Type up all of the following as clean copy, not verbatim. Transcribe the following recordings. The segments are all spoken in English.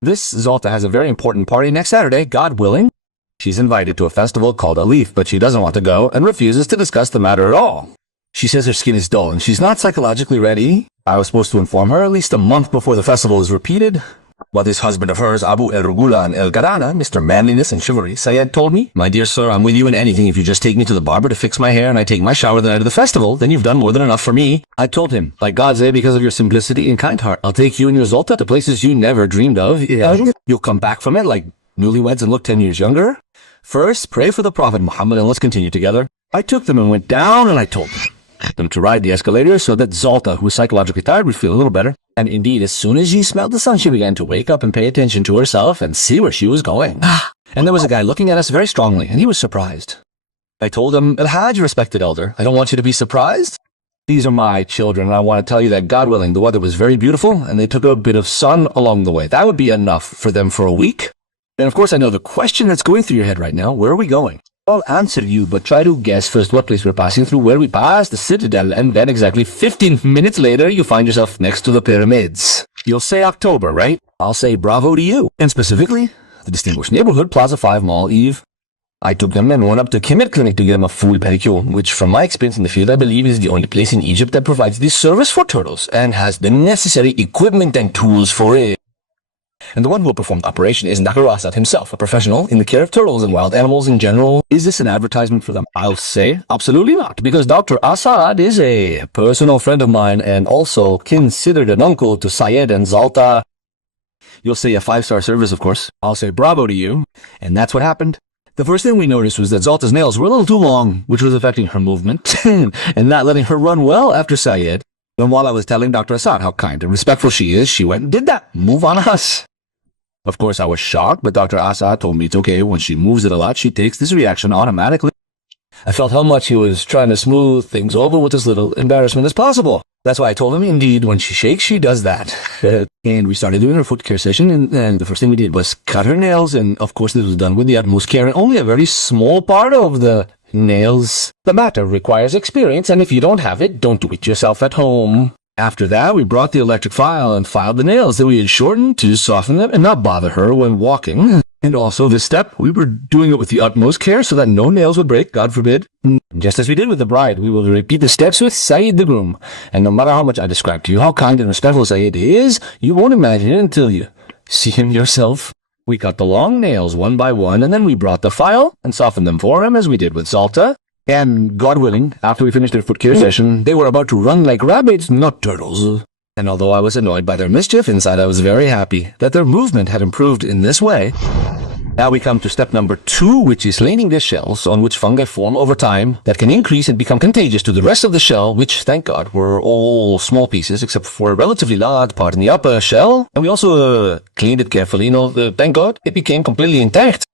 This Zolta has a very important party next Saturday, God willing. She's invited to a festival called Alif, but she doesn't want to go and refuses to discuss the matter at all. She says her skin is dull and she's not psychologically ready. I was supposed to inform her at least a month before the festival is repeated. While this husband of hers, Abu El-Rugula and El-Garana, Mr. Manliness and Chivalry, Syed told me, "My dear sir, I'm with you in anything if you just take me to the barber to fix my hair and I take my shower the night of the festival, then you've done more than enough for me." I told him, "By God's aid, because of your simplicity and kind heart, I'll take you and your Zolta to places you never dreamed of. You'll come back from it like newlyweds and look 10 years younger. First, pray for the Prophet Muhammad and let's continue together." I took them and went down and I told them to ride the escalator so that Zolta, who was psychologically tired, would feel a little better. And indeed, as soon as she smelled the sun, she began to wake up and pay attention to herself and see where she was going. And there was a guy looking at us very strongly, and he was surprised. I told him, "El-Hajj, respected elder, I don't want you to be surprised. These are my children, and I want to tell you that, God willing, the weather was very beautiful, and they took a bit of sun along the way. That would be enough for them for a week. And of course, I know the question that's going through your head right now, where are we going? I'll answer you, but try to guess first what place we're passing through, where we pass, the citadel, and then exactly 15 minutes later, you find yourself next to the pyramids. You'll say October, right? I'll say bravo to you. And specifically, the distinguished neighborhood, Plaza 5 Mall, Eve. I took them and went up to Kemet Clinic to get them a full pedicure, which from my experience in the field, I believe is the only place in Egypt that provides this service for turtles and has the necessary equipment and tools for it. And the one who will perform the operation is Dr. Assad himself, a professional in the care of turtles and wild animals in general. Is this an advertisement for them? I'll say absolutely not, because Dr. Assad is a personal friend of mine and also considered an uncle to Syed and Zolta. You'll say a 5-star service, of course. I'll say bravo to you. And that's what happened. The first thing we noticed was that Zolta's nails were a little too long, which was affecting her movement and not letting her run well after Syed. And while I was telling Dr. Assad how kind and respectful she is, she went and did that. Move on us. Of course, I was shocked, but Dr. Assad told me it's okay. When she moves it a lot, she takes this reaction automatically. I felt how much he was trying to smooth things over with as little embarrassment as possible. That's why I told him, indeed, when she shakes, she does that. And we started doing her foot care session, and the first thing we did was cut her nails, and of course this was done with the utmost care, and only a very small part of the nails. The matter requires experience, and if you don't have it, don't do it yourself at home. After that, we brought the electric file and filed the nails that we had shortened to soften them and not bother her when walking. And also this step, we were doing it with the utmost care so that no nails would break, God forbid. Just as we did with the bride, we will repeat the steps with Syed the groom. And no matter how much I describe to you how kind and respectful Syed is, you won't imagine it until you see him yourself. We cut the long nails one by one, and then we brought the file and softened them for him as we did with Zolta. And, God willing, after we finished their foot care session, they were about to run like rabbits, not turtles. And although I was annoyed by their mischief, inside I was very happy that their movement had improved in this way. Now we come to step number 2, which is laning the shells on which fungi form over time that can increase and become contagious to the rest of the shell, which, thank God, were all small pieces except for a relatively large part in the upper shell. And we also cleaned it carefully. Thank God, it became completely intact.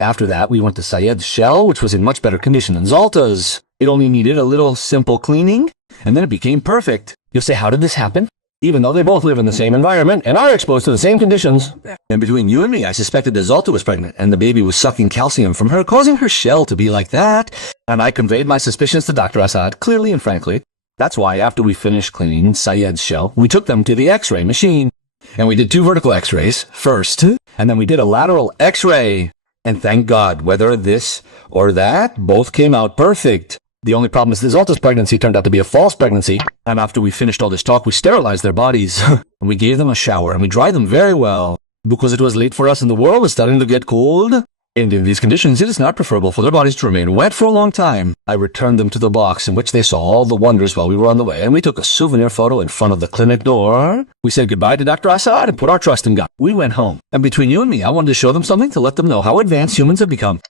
After that, we went to Syed's shell, which was in much better condition than Zolta's. It only needed a little simple cleaning, and then it became perfect. You'll say, how did this happen? Even though they both live in the same environment and are exposed to the same conditions. And between you and me, I suspected that Zolta was pregnant, and the baby was sucking calcium from her, causing her shell to be like that. And I conveyed my suspicions to Dr. Assad, clearly and frankly. That's why, after we finished cleaning Syed's shell, we took them to the X-ray machine. And we did 2 vertical X-rays first, and then we did a lateral X-ray. And thank God, whether this or that, both came out perfect. The only problem is that Zolta's pregnancy turned out to be a false pregnancy. And after we finished all this talk, we sterilized their bodies. And we gave them a shower, and we dried them very well. Because it was late for us and the world was starting to get cold. And in these conditions, it is not preferable for their bodies to remain wet for a long time. I returned them to the box in which they saw all the wonders while we were on the way, and we took a souvenir photo in front of the clinic door. We said goodbye to Dr. Assad and put our trust in God. We went home. And between you and me, I wanted to show them something to let them know how advanced humans have become.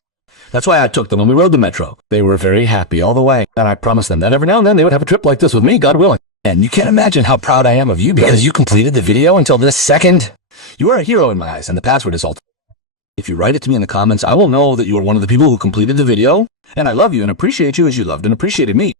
That's why I took them when we rode the metro. They were very happy all the way, and I promised them that every now and then they would have a trip like this with me, God willing. And you can't imagine how proud I am of you because you completed the video until this second. You are a hero in my eyes, and the password is Zolta. If you write it to me in the comments, I will know that you are one of the people who completed the video, and I love you and appreciate you as you loved and appreciated me.